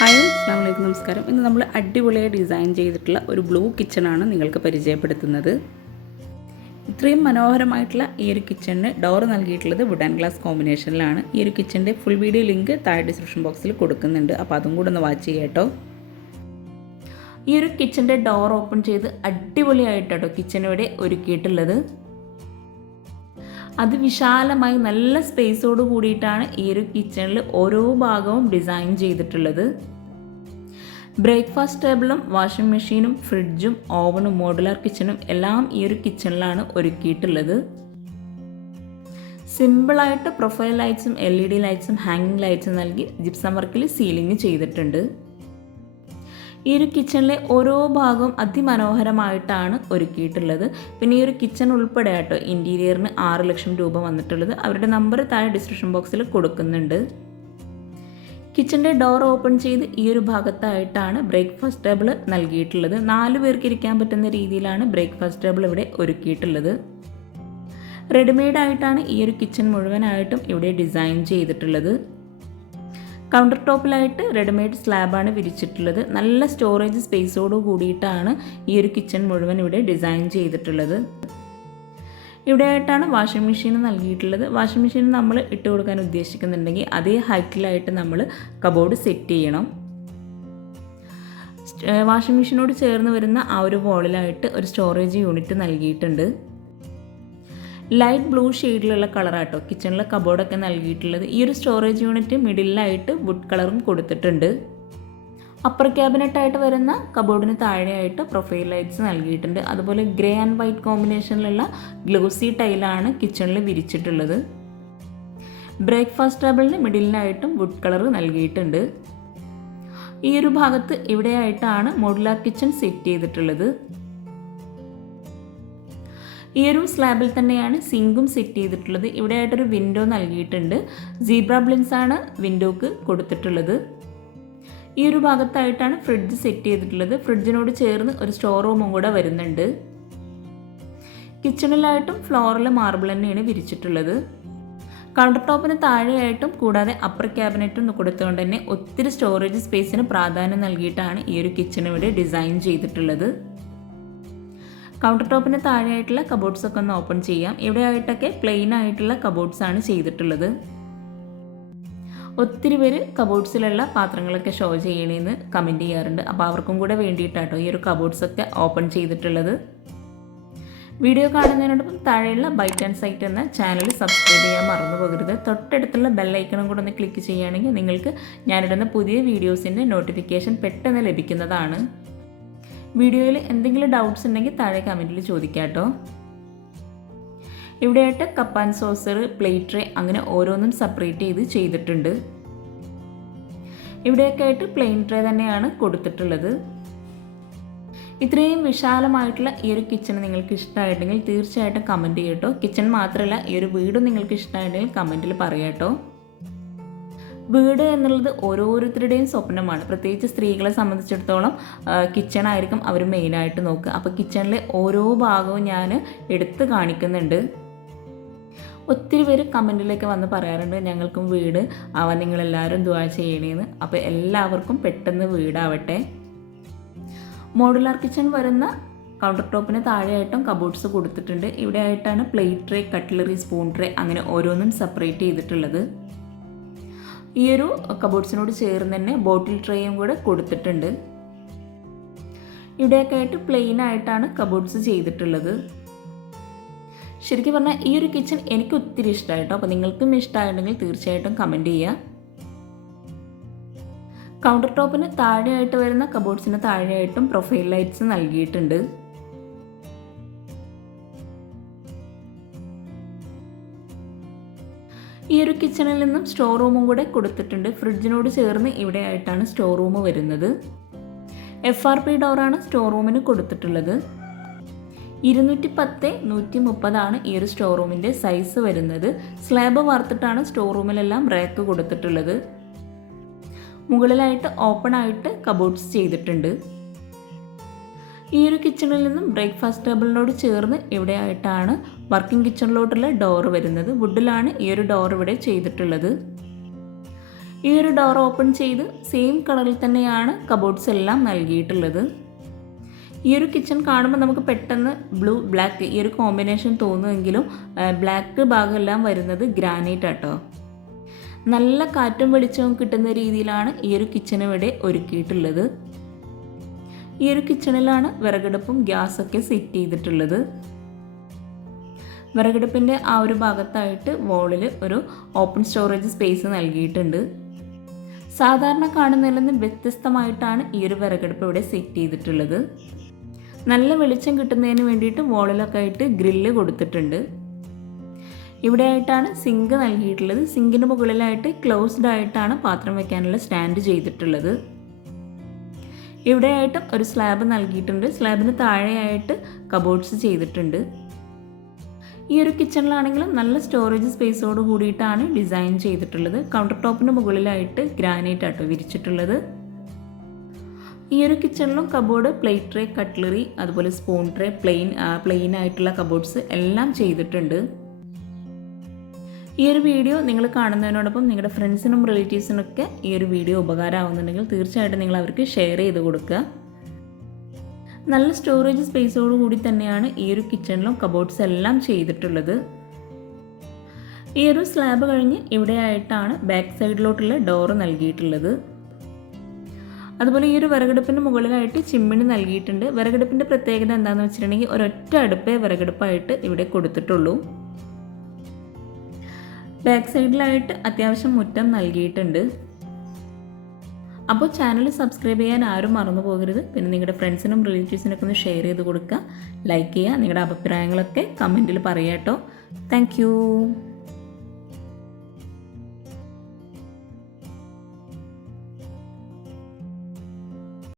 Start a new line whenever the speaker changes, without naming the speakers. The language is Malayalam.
ഹായ് അസ്സാം നമസ്കാരം. ഇന്ന് നമ്മൾ അടിപൊളിയായി ഡിസൈൻ ചെയ്തിട്ടുള്ള ഒരു ബ്ലൂ കിച്ചണാണ് നിങ്ങൾക്ക് പരിചയപ്പെടുത്തുന്നത്. ഇത്രയും മനോഹരമായിട്ടുള്ള ഈ ഒരു കിച്ചണിന് ഡോർ നൽകിയിട്ടുള്ളത് വുഡ് ആൻഡ് ഗ്ലാസ് കോമ്പിനേഷനിലാണ് ഈ ഒരു കിച്ചന്റെ ഫുൾ വീഡിയോ ലിങ്ക് താഴെ ഡിസ്ക്രിപ്ഷൻ ബോക്സിൽ കൊടുക്കുന്നുണ്ട്. അപ്പോൾ അതും കൂടെ ഒന്ന് വാച്ച് ചെയ്യാട്ടോ ഈ ഒരു കിച്ചന്റെ ഡോർ ഓപ്പൺ ചെയ്ത് അടിപൊളിയായിട്ടോ കിച്ചൺ ഇവിടെ ഒരുക്കിയിട്ടുള്ളത്. അതിവിശാലമായി നല്ല സ്പേസോട് കൂടിയിട്ടാണ് ഈ ഒരു കിച്ചണിൽ ഓരോ ഭാഗവും ഡിസൈൻ ചെയ്തിട്ടുള്ളത്. ബ്രേക്ക്ഫാസ്റ്റ് ടേബിളും വാഷിംഗ് മെഷീനും ഫ്രിഡ്ജും ഓവനും മോഡുലാർ കിച്ചണും എല്ലാം ഈ ഒരു കിച്ചണിലാണ് ഒരുക്കിയിട്ടുള്ളത്. സിമ്പിളായിട്ട് പ്രൊഫൈൽ ലൈറ്റ്സും എൽ ഇ ഡി ലൈറ്റ്സും ഹാങ്ങിങ് ലൈറ്റ്സും നൽകി ജിപ്സം വർക്കിൽ സീലിംഗ് ചെയ്തിട്ടുണ്ട്. ഈ ഒരു കിച്ചണിലെ ഓരോ ഭാഗവും അതിമനോഹരമായിട്ടാണ് ഒരുക്കിയിട്ടുള്ളത്. പിന്നെ ഈ ഒരു കിച്ചൺ ഉൾപ്പെടെ ആട്ടോ ഇന്റീരിയറിന് ആറ് ലക്ഷം രൂപ വന്നിട്ടുള്ളത്. അവരുടെ നമ്പർ താഴെ ഡിസ്ക്രിപ്ഷൻ ബോക്സിൽ കൊടുക്കുന്നുണ്ട്. കിച്ചന്റെ ഡോർ ഓപ്പൺ ചെയ്ത് ഈ ഒരു ഭാഗത്തായിട്ടാണ് ബ്രേക്ക്ഫാസ്റ്റ് ടേബിൾ നൽകിയിട്ടുള്ളത്. നാല് പേർക്ക് ഇരിക്കാൻ പറ്റുന്ന രീതിയിലാണ് ബ്രേക്ക്ഫാസ്റ്റ് ടേബിൾ ഇവിടെ ഒരുക്കിയിട്ടുള്ളത്. റെഡിമെയ്ഡായിട്ടാണ് ഈ ഒരു കിച്ചൺ മുഴുവനായിട്ടും ഇവിടെ ഡിസൈൻ ചെയ്തിട്ടുള്ളത്. കൗണ്ടർ ടോപ്പിലായിട്ട് റെഡിമെയ്ഡ് സ്ലാബാണ് വിരിച്ചിട്ടുള്ളത്. നല്ല സ്റ്റോറേജ് സ്പേസോട് കൂടിയിട്ടാണ് ഈ ഒരു കിച്ചൺ മുഴുവൻ ഇവിടെ ഡിസൈൻ ചെയ്തിട്ടുള്ളത്. ഇവിടെ ആയിട്ടാണ് വാഷിംഗ് മെഷീൻ നൽകിയിട്ടുള്ളത്. വാഷിംഗ് മെഷീൻ നമ്മൾ ഇട്ട് കൊടുക്കാൻ ഉദ്ദേശിക്കുന്നുണ്ടെങ്കിൽ അതേ ഹൈറ്റിലായിട്ട് നമ്മൾ കബോർഡ് സെറ്റ് ചെയ്യണം. വാഷിംഗ് മെഷീനോട് ചേർന്ന് വരുന്ന ആ ഒരു വോളിലായിട്ട് ഒരു സ്റ്റോറേജ് യൂണിറ്റ് നൽകിയിട്ടുണ്ട്. ലൈറ്റ് ബ്ലൂ ഷെയ്ഡിലുള്ള കളറാട്ടോ. കിച്ചണിലെ കബോർഡൊക്കെ നൽകിയിട്ടുള്ളത്. ഈ ഒരു സ്റ്റോറേജ് യൂണിറ്റ് മിഡിലായിട്ട് വുഡ് കളറും കൊടുത്തിട്ടുണ്ട്. അപ്പർ ക്യാബിനറ്റായിട്ട് വരുന്ന കബോർഡിന് താഴെയായിട്ട് പ്രൊഫൈൽ ലൈറ്റ്സ് നൽകിയിട്ടുണ്ട്. അതുപോലെ ഗ്രേ ആൻഡ് വൈറ്റ് കോമ്പിനേഷനിലുള്ള ഗ്ലോസി ടൈലാണ് കിച്ചണിൽ വിരിച്ചിട്ടുള്ളത്. ബ്രേക്ക്ഫാസ്റ്റ് ടേബിളിന് മിഡിലിനായിട്ടും വുഡ് കളർ നൽകിയിട്ടുണ്ട്. ഈ ഒരു ഭാഗത്ത് ഇവിടെയായിട്ടാണ് മോഡുലാർ കിച്ചൺ സെറ്റ് ചെയ്തിട്ടുള്ളത്. ഈ ഒരു സ്ലാബിൽ തന്നെയാണ് സിങ്കും സെറ്റ് ചെയ്തിട്ടുള്ളത്. ഇവിടെ ആയിട്ടൊരു വിൻഡോ നൽകിയിട്ടുണ്ട്. സീബ്ര ബ്ലിൻസ് ആണ് വിൻഡോക്ക് കൊടുത്തിട്ടുള്ളത്. ഈ ഒരു ഭാഗത്തായിട്ടാണ് ഫ്രിഡ്ജ് സെറ്റ് ചെയ്തിട്ടുള്ളത്. ഫ്രിഡ്ജിനോട് ചേർന്ന് ഒരു സ്റ്റോർ റൂമും കൂടെ വരുന്നുണ്ട്. കിച്ചണിലായിട്ടും ഫ്ലോറിൽ മാർബിൾ തന്നെയാണ് വിരിച്ചിട്ടുള്ളത്. കൗണ്ടർ ടോപ്പിന് താഴെയായിട്ടും കൂടാതെ അപ്പർ ക്യാബിനറ്റും കൊടുത്തുകൊണ്ട് തന്നെ ഒത്തിരി സ്റ്റോറേജ് സ്പേസിന് പ്രാധാന്യം നൽകിയിട്ടാണ് ഈ ഒരു കിച്ചൺ ഇവിടെ ഡിസൈൻ ചെയ്തിട്ടുള്ളത്. കൗണ്ടർ ടോപ്പിന് താഴെയായിട്ടുള്ള കബോർഡ്സ് ഒക്കെ ഒന്ന് ഓപ്പൺ ചെയ്യാം. ഇവിടെ ആയിട്ടൊക്കെ പ്ലെയിൻ ആയിട്ടുള്ള കബോർഡ്സ് ആണ് ചെയ്തിട്ടുള്ളത്. ഒത്തിരി പേര് കബോർഡ്സിലുള്ള പാത്രങ്ങളൊക്കെ ഷോ ചെയ്യണേന്ന് കമന്റ് ചെയ്യാറുണ്ട്. അപ്പോൾ അവർക്കും കൂടെ വേണ്ടിയിട്ടാട്ടോ ഈ ഒരു കബോർഡ്സ് ഒക്കെ ഓപ്പൺ ചെയ്തിട്ടുള്ളത്. വീഡിയോ കാണുന്നതിനോടൊപ്പം താഴെയുള്ള ബൈറ്റ് ആൻഡ് സൈറ്റ് എന്ന ചാനൽ സബ്സ്ക്രൈബ് ചെയ്യാൻ മറന്നു പോകരുത്. തൊട്ടടുത്തുള്ള ബെല്ലൈക്കണും കൂടെ ഒന്ന് ക്ലിക്ക് ചെയ്യുകയാണെങ്കിൽ നിങ്ങൾക്ക് ഞാനിടുന്ന പുതിയ വീഡിയോസിന്റെ നോട്ടിഫിക്കേഷൻ പെട്ടെന്ന് ലഭിക്കുന്നതാണ്. വീഡിയോയിൽ എന്തെങ്കിലും ഡൗട്ട്സ് ഉണ്ടെങ്കിൽ താഴെ കമന്റിൽ ചോദിക്കാം കേട്ടോ. ഇവിടെയായിട്ട് cup and saucer plate tray അങ്ങനെ ഓരോന്നും സെപ്പറേറ്റ് ചെയ്ത് ചെയ്തിട്ടുണ്ട്. ഇവിടെയൊക്കെ ആയിട്ട് പ്ലെയിൻ ട്രേ തന്നെയാണ് കൊടുത്തിട്ടുള്ളത്. ഇത്രയും വിശാലമായിട്ടുള്ള ഈ ഒരു കിച്ചൺ നിങ്ങൾക്ക് ഇഷ്ടമായിട്ടുണ്ടെങ്കിൽ തീർച്ചയായിട്ടും കമന്റ് ചെയ്യട്ടോ കിച്ചൺ മാത്രമല്ല ഈ ഒരു വീടും നിങ്ങൾക്ക് ഇഷ്ടമായിട്ടുണ്ടെങ്കിൽ കമന്റിൽ പറയാട്ടോ വീട് എന്നുള്ളത് ഓരോരുത്തരുടെയും സ്വപ്നമാണ്. പ്രത്യേകിച്ച് സ്ത്രീകളെ സംബന്ധിച്ചിടത്തോളം കിച്ചൺ ആയിരിക്കും അവർ മെയിനായിട്ട് നോക്കുക. അപ്പോൾ കിച്ചണിലെ ഓരോ ഭാഗവും ഞാൻ എടുത്ത് കാണിക്കുന്നുണ്ട്. ഒത്തിരി പേര് കമന്റിലേക്ക് വന്ന് പറയാറുണ്ട് ഞങ്ങൾക്കും വീട്. അവൻ നിങ്ങളെല്ലാവരും ദുവാ ചെയ്യണേന്ന്. അപ്പോൾ എല്ലാവർക്കും പെട്ടെന്ന് വീടാവട്ടെ. മോഡുലാർ കിച്ചൺ വരുന്ന കൗണ്ടർ ടോപ്പിന് താഴെയായിട്ടും കബോർഡ്സ് കൊടുത്തിട്ടുണ്ട്. ഇവിടെ ആയിട്ടാണ് plate tray cutlery spoon tray അങ്ങനെ ഓരോന്നും സെപ്പറേറ്റ് ചെയ്തിട്ടുള്ളത്. ഈ ഒരു കബോർഡ്സിനോട് ചേർന്ന് തന്നെ ബോട്ടിൽ ട്രേയും കൂടെ കൊടുത്തിട്ടുണ്ട്. ഇവിടെയൊക്കെ ആയിട്ട് പ്ലെയിൻ ആയിട്ടാണ് കബോർഡ്സ് ചെയ്തിട്ടുള്ളത്. ശരിക്കും പറഞ്ഞാൽ ഈ ഒരു കിച്ചൺ എനിക്ക് ഒത്തിരി ഇഷ്ടമായിട്ടോ അപ്പോൾ നിങ്ങൾക്കും ഇഷ്ടമായിട്ടുണ്ടെങ്കിൽ തീർച്ചയായിട്ടും കമന്റ് ചെയ്യുക കൗണ്ടർ ടോപ്പിന് താഴെയായിട്ട് വരുന്ന കബോർഡ്സിന് താഴെയായിട്ടും പ്രൊഫൈൽ ലൈറ്റ്സ് നൽകിയിട്ടുണ്ട്. ഈ ഒരു കിച്ചണിൽ നിന്നും സ്റ്റോർ റൂമും കൂടെ കൊടുത്തിട്ടുണ്ട്. ഫ്രിഡ്ജിനോട് ചേർന്ന് ഇവിടെ ആയിട്ടാണ് സ്റ്റോർ റൂം വരുന്നത് എഫ് ആർ പി ഡോറാണ് സ്റ്റോർ റൂമിന് കൊടുത്തിട്ടുള്ളത്. ഇരുന്നൂറ്റി പത്ത് നൂറ്റി മുപ്പതാണ് ഈ ഒരു സ്റ്റോർ റൂമിന്റെ സൈസ് വരുന്നത്. സ്ലാബ് വാർത്തിട്ടാണ് സ്റ്റോർ റൂമിലെല്ലാം റാക്ക് കൊടുത്തിട്ടുള്ളത്. മുകളിലായിട്ട് ഓപ്പൺ ആയിട്ട് കബോർഡ്സ് ചെയ്തിട്ടുണ്ട്. ഈ ഒരു കിച്ചണിൽ നിന്നും ബ്രേക്ക്ഫാസ്റ്റ് ടേബിളിനോട് ചേർന്ന് ഇവിടെ ആയിട്ടാണ് വർക്കിംഗ് കിച്ചണിലോട്ടുള്ള ഡോർ വരുന്നത്. വുഡിലാണ് ഈ ഒരു ഡോർ ഇവിടെ ചെയ്തിട്ടുള്ളത്. ഈ ഒരു ഡോർ ഓപ്പൺ ചെയ്ത് സെയിം കളറിൽ തന്നെയാണ് കബോർഡ്സ് എല്ലാം നൽകിയിട്ടുള്ളത്. ഈ ഒരു കിച്ചൺ കാണുമ്പോൾ നമുക്ക് പെട്ടെന്ന് ബ്ലൂ ബ്ലാക്ക് ഈ ഒരു കോമ്പിനേഷൻ തോന്നുമെങ്കിലും ബ്ലാക്ക് ഭാഗമെല്ലാം വരുന്നത് ഗ്രാനൈറ്റ് ആട്ടോ. നല്ല കാറ്റും വെളിച്ചവും കിട്ടുന്ന രീതിയിലാണ് ഈ ഒരു കിച്ചൺ ഇവിടെ ഒരുക്കിയിട്ടുള്ളത്. ഈ ഒരു കിച്ചണിലാണ് വിറകടുപ്പും ഗ്യാസൊക്കെ സെറ്റ് ചെയ്തിട്ടുള്ളത്. വിറകടുപ്പിന്റെ ആ ഒരു ഭാഗത്തായിട്ട് വോളിൽ ഒരു ഓപ്പൺ സ്റ്റോറേജ് സ്പേസ് നൽകിയിട്ടുണ്ട്. സാധാരണ കാണുന്നതിൽ നിന്ന് വ്യത്യസ്തമായിട്ടാണ് ഈ ഒരു വിറകടുപ്പ് ഇവിടെ സെറ്റ് ചെയ്തിട്ടുള്ളത്. നല്ല വെളിച്ചം കിട്ടുന്നതിന് വേണ്ടിയിട്ട് വോളിലൊക്കെ ആയിട്ട് ഗ്രില്ല് കൊടുത്തിട്ടുണ്ട്. ഇവിടെ ആയിട്ടാണ് സിങ്ക് നൽകിയിട്ടുള്ളത്. സിങ്കിന് മുകളിലായിട്ട് ക്ലോസ്ഡ് ആയിട്ടാണ് പാത്രം വെക്കാനുള്ള സ്റ്റാൻഡ് ചെയ്തിട്ടുള്ളത്. ഇവിടെയായിട്ടും ഒരു സ്ലാബ് നൽകിയിട്ടുണ്ട്. സ്ലാബിന് താഴെയായിട്ട് കബോർഡ്സ് ചെയ്തിട്ടുണ്ട്. ഈ ഒരു കിച്ചണിലാണെങ്കിലും നല്ല സ്റ്റോറേജ് സ്പേസോട് കൂടിയിട്ടാണ് ഡിസൈൻ ചെയ്തിട്ടുള്ളത്. കൗണ്ടർ ടോപ്പിന് മുകളിലായിട്ട് ഗ്രാനൈറ്റ് ആട്ടോ വിരിച്ചിട്ടുള്ളത്. ഈ ഒരു കിച്ചണിലും കബോർഡ് പ്ലേറ്റ് ട്രേ കട്ട്ലറി അതുപോലെ സ്പൂൺ ട്രേ പ്ലെയിൻ പ്ലെയിൻ ആയിട്ടുള്ള കബോർഡ്സ് എല്ലാം ചെയ്തിട്ടുണ്ട്. ഈ ഒരു വീഡിയോ നിങ്ങൾ കാണുന്നതിനോടൊപ്പം നിങ്ങളുടെ ഫ്രണ്ട്സിനും റിലേറ്റീവ്സിനൊക്കെ ഈ ഒരു വീഡിയോ ഉപകാരമാവുന്നുണ്ടെങ്കിൽ തീർച്ചയായിട്ടും നിങ്ങൾ അവർക്ക് ഷെയർ ചെയ്ത് കൊടുക്കുക. നല്ല സ്റ്റോറേജ് സ്പേസോട് കൂടി തന്നെയാണ് ഈ ഒരു കിച്ചണിലും കബോർഡ്സ് എല്ലാം ചെയ്തിട്ടുള്ളത്. ഈ ഒരു സ്ലാബ് കഴിഞ്ഞ് ഇവിടെയായിട്ടാണ് ബാക്ക് സൈഡിലോട്ടുള്ള ഡോർ നൽകിയിട്ടുള്ളത്. അതുപോലെ ഈ ഒരു വിറകടുപ്പിന്റെ മുകളിലായിട്ട് ചിമ്മിണി നൽകിയിട്ടുണ്ട്. വിറകടുപ്പിന്റെ പ്രത്യേകത എന്താണെന്ന് വെച്ചിട്ടുണ്ടെങ്കിൽ ഒരൊറ്റ അടുപ്പേ വിറകടുപ്പായിട്ട് ഇവിടെ കൊടുത്തിട്ടുള്ളൂ. ബാക്ക് സൈഡിലായിട്ട് അത്യാവശ്യം മുറ്റം നൽകിയിട്ടുണ്ട്. അപ്പോൾ ചാനൽ സബ്സ്ക്രൈബ് ചെയ്യാൻ ആരും മറന്നു പോകരുത്. പിന്നെ നിങ്ങളുടെ ഫ്രണ്ട്സിനും റിലേറ്റീവ്സിനൊക്കെ ഒന്ന് ഷെയർ ചെയ്ത് കൊടുക്കുക. ലൈക്ക് ചെയ്യുക. നിങ്ങളുടെ അഭിപ്രായങ്ങളൊക്കെ കമന്റിൽ പറയാം കേട്ടോ. താങ്ക്